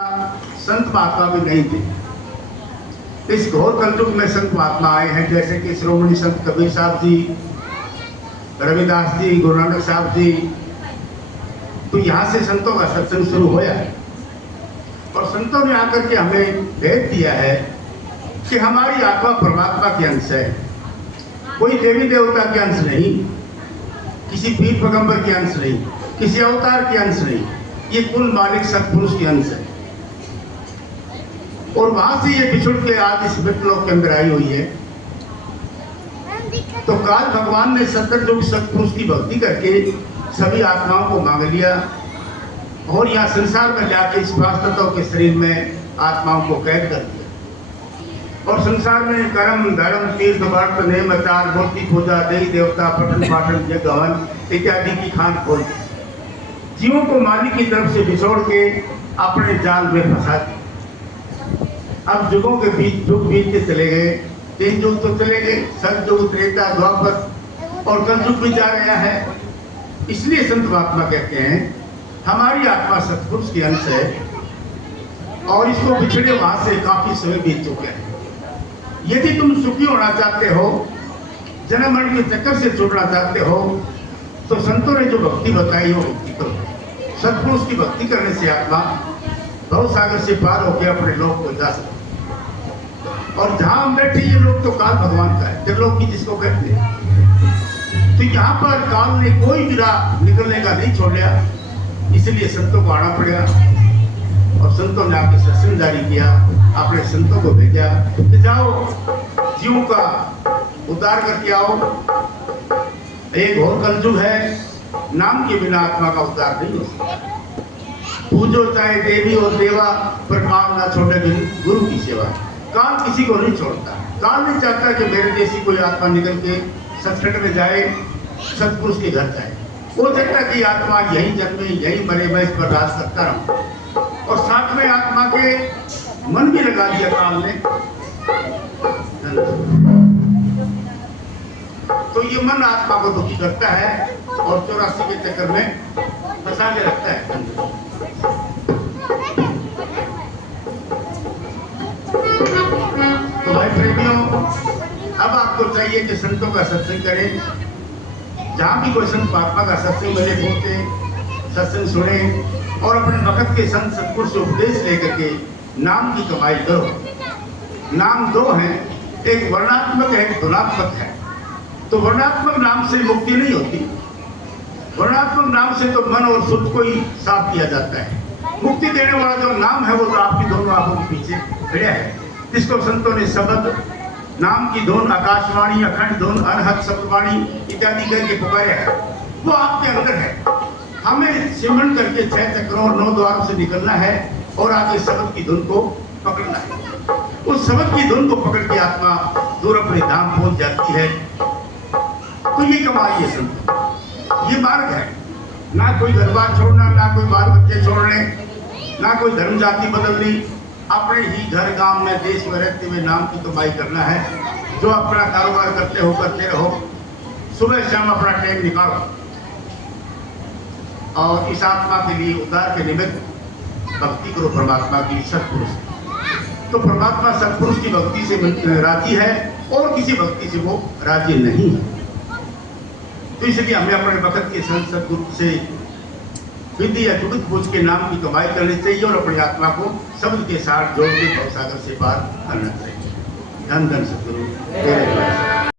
संत महात्मा भी नहीं थे। इस घोर कलयुग में संत महात्मा आए हैं, जैसे कि श्रोमणी संत कबीर साहब जी, रविदास जी, गुरु नानक साहब जी। तो यहाँ से संतों का सत्संग शुरू होया है और संतों ने आकर के हमें भेद दिया है कि हमारी आत्मा परमात्मा के अंश है, कोई देवी देवता के अंश नहीं, किसी पीर पैगंबर के अंश नहीं, किसी अवतार के अंश नहीं, ये कुल मालिक सतपुरुष के अंश है। और वहां से ये बिछुड़ के आज इस मृतलोक के अंदर आई हुई है। तो काल भगवान ने सत्युग सतपुरुष की भक्ति करके सभी आत्माओं को मांग लिया और यहाँ संसार में जाके इस पांच तत्वों के शरीर में आत्माओं को कैद कर दिया। और संसार में कर्म धर्म तीर्थ व्रत नेम आचार मूर्ति पूजा देवी देवता पठन पाठन यज्ञ हवन इत्यादि की खान खोल दी। जीवों को मालिक की तरफ से बिछोड़ के अपने जाल में फंसा दी। अब युगों के बीच युग बीतते चले गए, 3 युग तो चले गए, सतयुग त्रेता द्वापर और कलयुग भी जा रहा है। इसलिए संत महात्मा कहते हैं हमारी आत्मा सतपुरुष की अंश है और इसको बिछड़े वहां से काफी समय बीत चुके हैं। यदि तुम सुखी होना चाहते हो, जन्म मरण के चक्कर से छूटना चाहते हो, तो संतों ने जो भक्ति बताई वो भक्ति करो। सतपुरुष की भक्ति करने से आत्मा भव सागर से पार होकर अपने लोक को जा सकते। और जहां हम बैठे ये लोग तो काल भगवान का है, त्रिलोक की जिसको कहते हैं। तो यहाँ पर काल ने कोई भी राह निकलने का नहीं छोड़ा, इसलिए संतों को आना पड़ेगा। और संतों ने आके सत्संग जारी किया, अपने संतों को भेजा कि जाओ जीव का उद्धार करके आओ। एक और कलयुग है, नाम के बिना आत्मा का उद्धार नहीं हो सकता। पूजो चाहे देवी और देवा, पर काल ना छोड़े गुरु की सेवा। काल किसी को नहीं छोड़ता। काल नहीं चाहता कि मेरे जैसी कोई आत्मा निकल के सत्संग में जाए, सतपुरुष के घर जाए। वो चाहता कि आत्मा यही जन्मे यही मरे, मैं इस पर राज करता रहूं। और साथ में आत्मा के मन भी लगा दिया काल ने। तो ये मन आत्मा को दुखी करता है और 84 के चक्कर में फंसा के रखता है। तो भाई प्रेमियों, अब आपको चाहिए कि संतों का सत्संग करें। जहाँ भी कोई संत महात्मा का सत्संग मिले, पहुंचे, सत्संग सुने और अपने वक्त के संत सतपुरुष से उपदेश लेकर के नाम की कमाई करो। नाम 2 हैं, एक वर्णात्मक है, एक गुणात्मक है। तो वर्णात्मक नाम से मुक्ति नहीं होती। वर्णात्मक नाम से तो मन और शुद्ध को ही साफ किया जाता है। मुक्ति देने वाला जो नाम है वो तो आपकी दोनों आंखों के पीछे खड़ा है, जिसको संतों ने शब्द नाम की धुन, आकाशवाणी, अखंड धुन, अनहद शब्दवाणी इत्यादि करके पुकारे है। वो आपके अंदर है। हमें सिमरन करके 6 चक्रों और 9 द्वारों से निकलना है और आगे शब्द की धुन को पकड़ना है। उस शब्द की धुन को पकड़ के आत्मा दूर अपने धाम पहुंच जाती है। तो ये कमाई है संत, ये मार्ग है। ना कोई घर बार छोड़ना, ना कोई बाल बच्चे छोड़ने, ना कोई धर्म जाति बदलनी। अपने ही घर गांव में देश में रहते हुए नाम की कमाई करना है। जो अपना कारोबार करते हो करते रहो, सुबह शाम अपना टाइम निकालो और इस आत्मा के लिए उद्धार के निमित्त भक्ति करो परमात्मा की, सतपुरुष। तो परमात्मा सतपुरुष की भक्ति से राजी है और किसी भक्ति से वो राजी नहीं है। तो इसलिए हमें अपने वक्त के संत सतगुरु से विधि या जुगत पूछ के नाम की कमाई करनी चाहिए और अपनी आत्मा को शब्द के साथ जोड़ के भवसागर से पार करना चाहिए। धन धन सतगुरु।